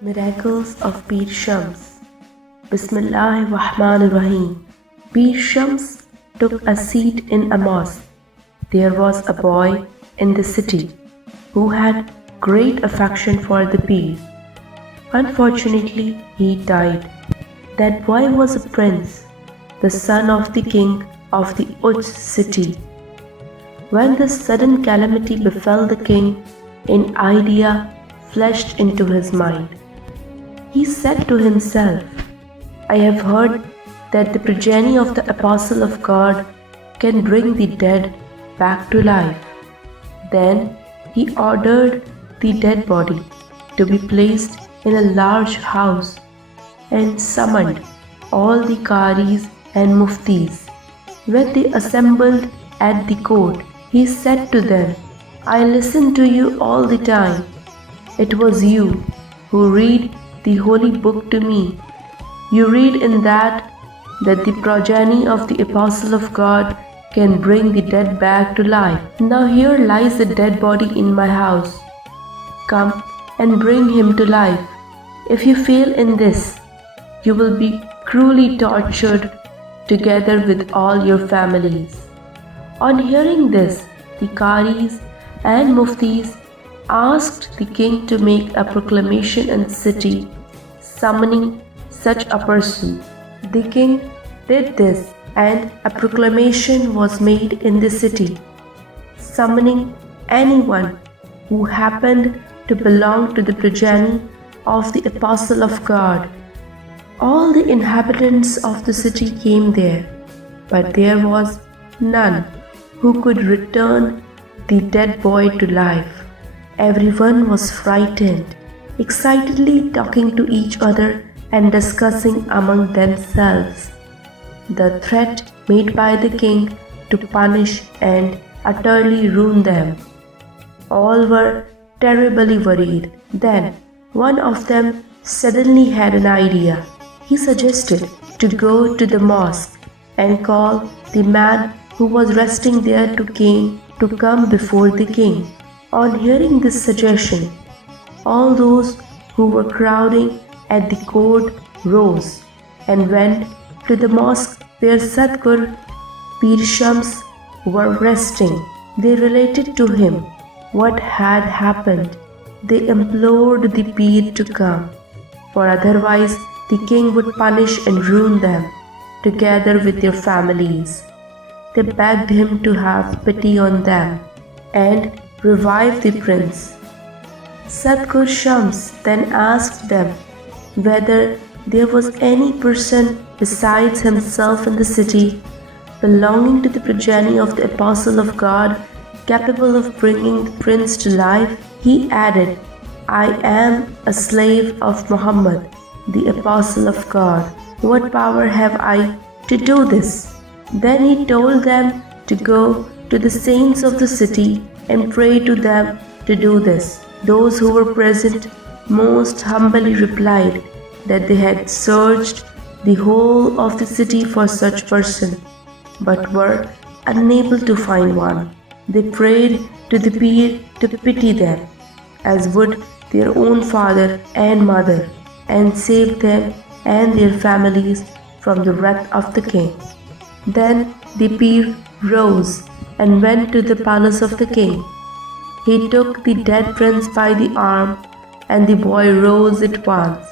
Miracles of Pir Shams. Bismillahir-Rahmanir-Rahim. Pir Shams took a seat in a mosque. There was a boy in the city who had great affection for the Pir. Unfortunately, he died. That boy was a prince, the son of the king of the Uch city. When this sudden calamity befell the king, an idea flashed into his mind. He said to himself, I have heard that the progeny of the Apostle of God can bring the dead back to life. Then he ordered the dead body to be placed in a large house and summoned all the Qaris and Muftis. When they assembled at the court, he said to them, I listened to you all the time. It was you who read the holy book to me. You read in that the progeny of the Apostle of God can bring the dead back to life. Now here lies the dead body in my house. Come and bring him to life. If you fail in this, you will be cruelly tortured together with all your families. On hearing this, the Qaris and Muftis asked the king to make a proclamation in the city, summoning such a person. The king did this, and a proclamation was made in the city, summoning anyone who happened to belong to the progeny of the Apostle of God. All the inhabitants of the city came there, but there was none who could return the dead boy to life. Everyone was frightened, excitedly talking to each other and discussing among themselves the threat made by the king to punish and utterly ruin them. All were terribly worried. Then one of them suddenly had an idea. He suggested to go to the mosque and call the man who was resting there to come before the king. On hearing this suggestion, all those who were crowding at the court rose and went to the mosque where Sadhguru Pir Shams were resting. They related to him what had happened. They implored the Pir to come, for otherwise the king would punish and ruin them, together with their families. They begged him to have pity on them and revive the prince. Sadhguru Shams then asked them whether there was any person besides himself in the city belonging to the progeny of the Apostle of God capable of bringing the prince to life. He added, I am a slave of Muhammad, the Apostle of God. What power have I to do this? Then he told them to go to the saints of the city and pray to them to do this. Those who were present most humbly replied that they had searched the whole of the city for such person, but were unable to find one. They prayed to the Pir to pity them, as would their own father and mother, and save them and their families from the wrath of the king. Then the Pir rose and went to the palace of the king. He took the dead prince by the arm, and the boy rose at once.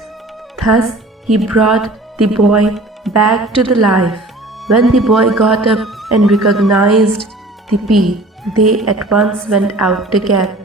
Thus he brought the boy back to the life. When the boy got up and recognized the Pir, they at once went out together.